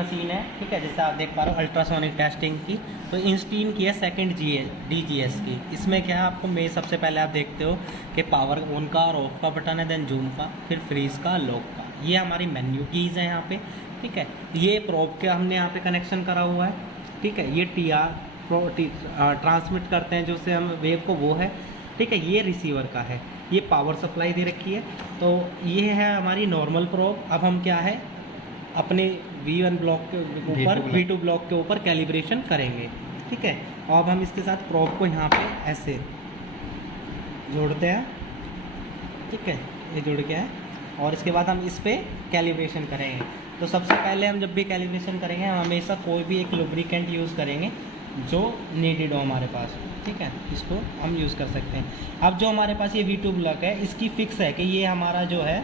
Machine है, ठीक है, जैसे आप देख पा रहे हो अल्ट्रासोनिक टेस्टिंग की। तो इंस्टीन की है सेकंड DGS की। इसमें क्या है, आपको मैं सबसे पहले आप देखते हो कि पावर ऑन का और ऑफ का बटन है, देन जूम का, फिर फ्रीज का, लॉक का। ये हमारी मेन्यू कीज़ है यहाँ पे, ठीक है। ये प्रोब के हमने यहाँ पे कनेक्शन करा हुआ है, ठीक है। ये ट्रांसमिट करते हैं जो से हम वेव को, वो है, ठीक है। ये रिसीवर का है, ये पावर सप्लाई दे रखी है। तो ये है हमारी नॉर्मल प्रोब। अब हम क्या है अपने V1 ब्लॉक के ऊपर, V2 ब्लॉक के ऊपर कैलिब्रेशन करेंगे, ठीक है। और अब हम इसके साथ प्रोब को यहाँ पे ऐसे जोड़ते हैं, ठीक है, ये जुड़ गया है। और इसके बाद हम इस पर कैलिब्रेशन करेंगे। तो सबसे पहले हम जब भी कैलिब्रेशन करेंगे, हम हमेशा कोई भी एक लुब्रिकेंट यूज़ करेंगे जो नीडेड हो हमारे पास, ठीक है, इसको हम यूज़ कर सकते हैं। अब जो हमारे पास ये V2 ब्लॉक है, इसकी फिक्स है कि ये हमारा जो है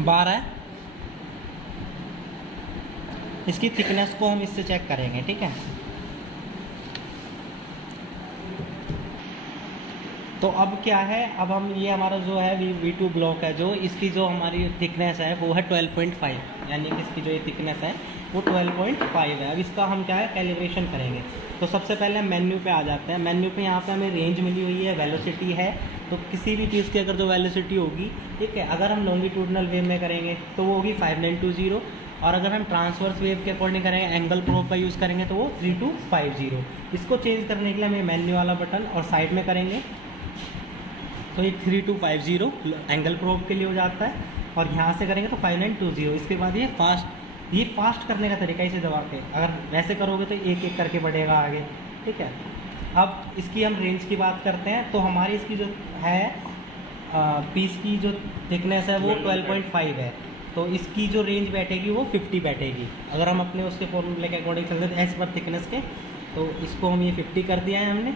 12 है। इसकी थिकनेस को हम इससे चेक करेंगे, ठीक है। तो अब क्या है, अब हम ये हमारा जो है V2 ब्लॉक है, जो इसकी जो हमारी थिकनेस है वो है 12.5, यानी कि इसकी जो ये थिकनेस है वो 12.5 है। अब इसका हम क्या है कैलिब्रेशन करेंगे। तो सबसे पहले हम मेन्यू पे आ जाते हैं। मेन्यू पे यहाँ पे हमें रेंज मिली हुई है, वेलोसिटी है। तो किसी भी चीज़ की अगर जो वेलोसिटी होगी, ठीक है, अगर हम लॉन्गिट्यूडनल वेव में करेंगे तो वो होगी 5920, और अगर हम ट्रांसवर्स वेव के अकॉर्डिंग करेंगे, एंगल प्रोब का यूज़ करेंगे तो वो 3250। इसको चेंज करने के लिए हमें मेन्यू वाला बटन और साइड में करेंगे तो ये 3250 एंगल प्रोब के लिए हो जाता है, और यहाँ से करेंगे तो 5920। इसके बाद ये फास्ट करने का तरीका इसे दबा के, अगर वैसे करोगे तो एक एक करके बढ़ेगा आगे, ठीक है। अब इसकी हम रेंज की बात करते हैं। तो हमारी इसकी जो है पीस की जो थिकनेस है वो 12.5 है। तो इसकी जो रेंज बैठेगी वो 50 बैठेगी। अगर हम अपने उसके फॉर्मूले के अकॉर्डिंग चलते हैं एज पर थिकनेस के, तो इसको हम ये 50 कर दिया है हमने।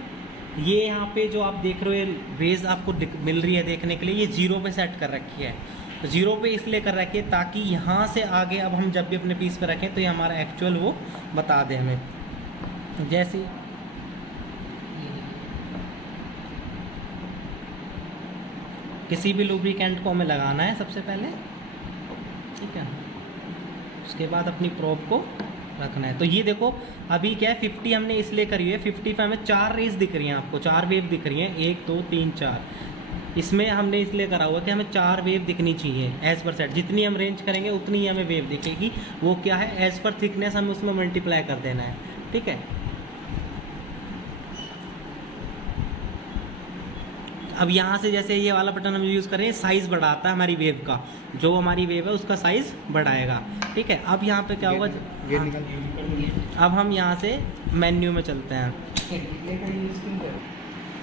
ये यहाँ पे जो आप देख रहे हो रेज आपको मिल रही है देखने के लिए, ये 0 पे सेट कर रखी है। तो 0 पे इसलिए कर रखी है ताकि यहाँ से आगे अब हम जब भी अपने पीस पे रखें तो ये हमारा एक्चुअल वो बता दे हमें। जैसे किसी भी लुब्रिकेंट को हमें लगाना है सबसे पहले, ठीक है, उसके बाद अपनी प्रोब को रखना है। तो ये देखो अभी क्या है 50 हमने इसलिए करी है, 50 पे हमें 4 रेज दिख रही हैं, आपको 4 वेव दिख रही हैं, 1 2 3 4। इसमें हमने इसलिए करा हुआ कि हमें 4 वेव दिखनी चाहिए एज पर सेट। जितनी हम रेंज करेंगे उतनी ही हमें वेव दिखेगी। वो क्या है एज पर थिकनेस हमें उसमें मल्टीप्लाई कर देना है, ठीक है। अब यहाँ से जैसे ये वाला बटन हम यूज़ करें, साइज़ बढ़ाता है हमारी वेव का, जो हमारी वेव है उसका साइज़ बढ़ाएगा, ठीक है। अब यहाँ पे क्या होगा, अब हम यहाँ से मेन्यू में चलते हैं।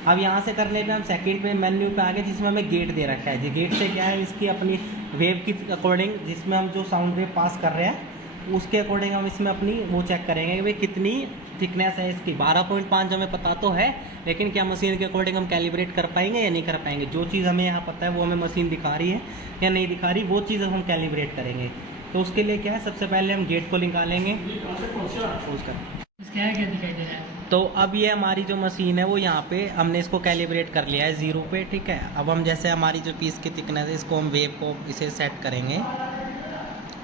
अब यहाँ से करने पे हम सेकंड पे मेन्यू पे आ गए, जिसमें हमें गेट दे रखा है। गेट से क्या है, इसकी अपनी वेव की अकॉर्डिंग, जिसमें हम जो साउंड वेव पास कर रहे हैं उसके अकॉर्डिंग हम इसमें अपनी वो चेक करेंगे कि भाई कितनी थिकनेस है इसकी। 12.5 हमें पता तो है, लेकिन क्या मशीन के अकॉर्डिंग हम कैलिब्रेट कर पाएंगे या नहीं कर पाएंगे। जो चीज़ हमें यहाँ पता है वो हमें मशीन दिखा रही है या नहीं दिखा रही, वो चीज़ हम कैलिब्रेट करेंगे। तो उसके लिए क्या है, सबसे पहले हम गेट को निकालेंगे। क्या दिखाई दे रहा है। तो अब ये हमारी जो मशीन है वो यहाँ पे हमने इसको कैलिब्रेट कर लिया है 0 पे, ठीक है। अब हम जैसे हमारी जो पीस की थिकनेस है, इसको हम वेव को इसे सेट करेंगे।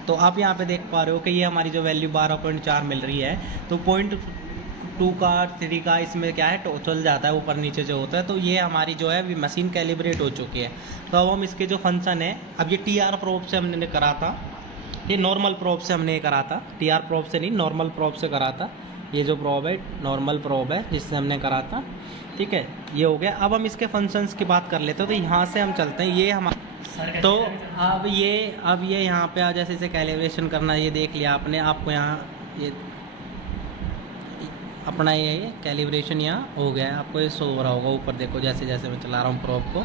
तो आप यहाँ पे देख पा रहे हो कि ये हमारी जो वैल्यू 12.4 मिल रही है। तो 0.2 का 3 का इसमें क्या है चल जाता है, ऊपर नीचे जो होता है। तो ये हमारी जो है मशीन कैलिब्रेट हो चुकी है। तो अब हम इसके जो फंक्शन है, अब ये TR प्रोब से हमने करा था, ये नॉर्मल प्रोब से हमने करा था, TR प्रोब से नहीं, नॉर्मल प्रोब से करा था। ये जो प्रोब है नॉर्मल प्रोब है जिससे हमने करा था, ठीक है, ये हो गया। अब हम इसके फंक्शंस की बात कर लेते हैं। तो यहाँ से हम चलते हैं, ये हमारा तो अब ये यहाँ पे आ, जैसे इसे कैलिब्रेशन करना, ये देख लिया आपने, आपको यहाँ ये अपना ये कैलिब्रेशन यहाँ हो गया है, आपको ये शो हो रहा होगा ऊपर, देखो जैसे जैसे मैं चला रहा हूँ प्रोब को।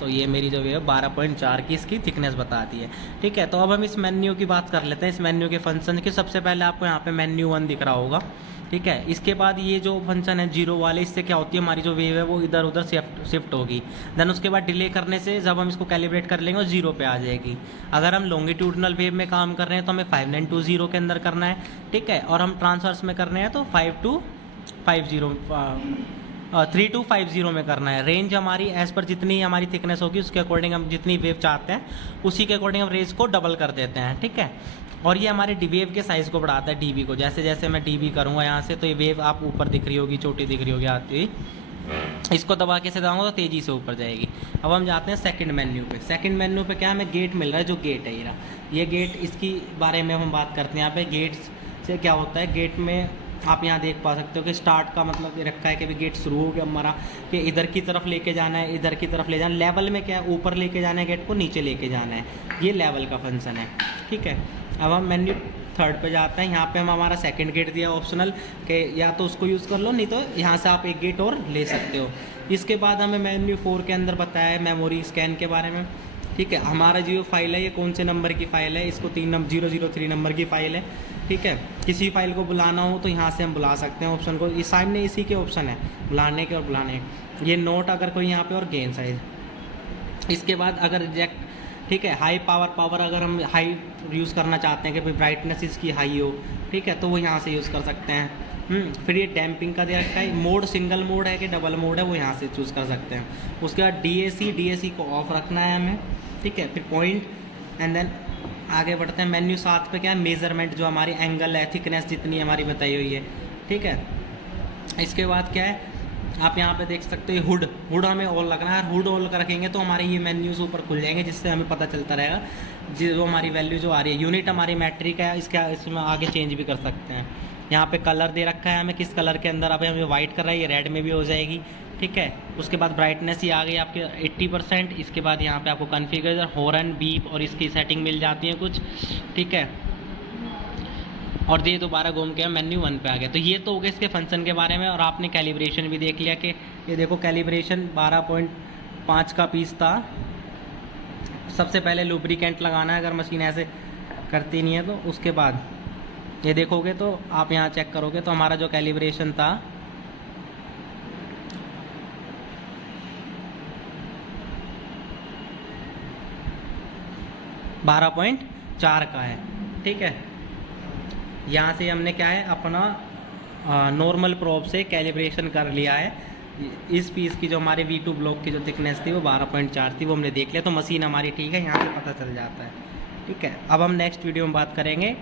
तो ये मेरी जो है 12.4 की इसकी थिकनेस बताती है, ठीक है। तो अब हम इस मेन्यू की बात कर लेते हैं, इस मेन्यू के फंक्शन की। सबसे पहले आपको यहाँ पे मेन्यू 1 दिख रहा होगा, ठीक है। इसके बाद ये जो फंक्शन है 0 वाले, इससे क्या होती है हमारी जो वेव है वो इधर उधर शिफ्ट होगी। देन उसके बाद डिले करने से जब हम इसको कैलिब्रेट कर लेंगे वो 0 पे आ जाएगी। अगर हम लॉन्गिट्यूडनल वेव में काम कर रहे हैं तो हमें 5920 के अंदर करना है, ठीक है। और हम ट्रांसवर्स में कर रहे हैं तो 5250 3250 में करना है। रेंज हमारी एज पर जितनी हमारी थिकनेस होगी उसके अकॉर्डिंग हम जितनी वेव चाहते हैं उसी के अकॉर्डिंग हम रेंज को डबल कर देते हैं, ठीक है। और ये हमारे वेव के साइज़ को बढ़ाता है, डीबी को। जैसे जैसे मैं डीबी करूँगा यहाँ से तो ये वेव आप ऊपर दिख रही होगी, छोटी दिख रही होगी आती हुई। इसको दबा के से दबाऊंगा तो तेज़ी से ऊपर जाएगी। अब हम जाते हैं सेकंड मेन्यू पे। सेकंड मेन्यू पे क्या हमें गेट मिल रहा है, जो गेट है ये गेट, इसकी बारे में हम बात करते हैं। यहाँ पे गेट से क्या होता है, गेट में आप यहाँ देख पा सकते हो कि स्टार्ट का मतलब ये रखा है कि भी गेट शुरू हो गया हमारा, कि इधर की तरफ लेके जाना है, इधर की तरफ ले जाना। लेवल में क्या है, ऊपर लेके जाना है गेट को, नीचे लेके जाना है, ये लेवल का फंक्शन है, ठीक है। अब हम मेन्यू थर्ड पे जाते हैं। यहाँ पे हम हमारा सेकंड गेट दिया ऑप्शनल, कि या तो उसको यूज़ कर लो, नहीं तो यहाँ से आप एक गेट और ले सकते हो। इसके बाद हमें मेन्यू 4 के अंदर बताया है मेमोरी स्कैन के बारे में, ठीक है। हमारा जो फाइल है ये कौन से नंबर की फ़ाइल है, इसको 003 नंबर की फ़ाइल है, ठीक है। किसी फाइल को बुलाना हो तो यहाँ से हम बुला सकते हैं ऑप्शन को, ये सामने इसी के ऑप्शन है बुलाने के और बुलाने के। ये नोट अगर कोई यहाँ पे और गेन साइज। इसके बाद अगर रिजेक्ट, ठीक है, हाई पावर अगर हम हाई यूज़ करना चाहते हैं कि भाई ब्राइटनेस इसकी हाई हो, ठीक है, तो वो यहाँ से यूज़ कर सकते हैं। फिर ये डैम्पिंग का दे रखा है, मोड सिंगल मोड है कि डबल मोड है वो यहाँ से चूज़ कर सकते हैं। उसके बाद DAC को ऑफ रखना है हमें, ठीक है। फिर पॉइंट एंड देन आगे बढ़ते हैं। मेन्यू 7 पे क्या है, मेज़रमेंट, जो हमारी एंगल है, थिकनेस जितनी हमारी बताई हुई है, ठीक है। इसके बाद क्या है, आप यहाँ पे देख सकते हो हुड हमें ऑल रखना है। हुड ऑल कर रखेंगे तो हमारे ये मेन्यूज़ ऊपर खुल जाएंगे, जिससे हमें पता चलता रहेगा जो हमारी वैल्यू जो आ रही है। यूनिट हमारी मैट्रिक है, इसमें आगे चेंज भी कर सकते हैं। यहाँ पे कलर दे रखा है हमें, किस कलर के अंदर। अभी हमें वाइट कर रहा है, ये रेड में भी हो जाएगी, ठीक है। उसके बाद ब्राइटनेस ही आ गई आपके 80%। इसके बाद यहाँ पे आपको कॉन्फ़िगर, हॉर्न, बीप और इसकी सेटिंग मिल जाती है कुछ, ठीक है। और ये दोबारा घूम के मेन्यू 1 पे आ गया। तो ये तो हो गया इसके फंक्शन के बारे में। और आपने कैलिब्रेशन भी देख लिया कि ये देखो कैलिब्रेशन 12.5 का पीस था। सबसे पहले लुब्रिकेंट लगाना है अगर मशीन ऐसे करती नहीं है तो। उसके बाद ये देखोगे तो आप यहाँ चेक करोगे तो हमारा जो कैलिब्रेशन था 12.4 का है, ठीक है। यहाँ से हमने क्या है अपना नॉर्मल प्रोब से कैलिब्रेशन कर लिया है। इस पीस की जो हमारे V2 ब्लॉक की जो थिकनेस थी वो 12.4 थी, वो हमने देख लिया। तो मशीन हमारी ठीक है, यहाँ से पता चल जाता है, ठीक है। अब हम नेक्स्ट वीडियो में बात करेंगे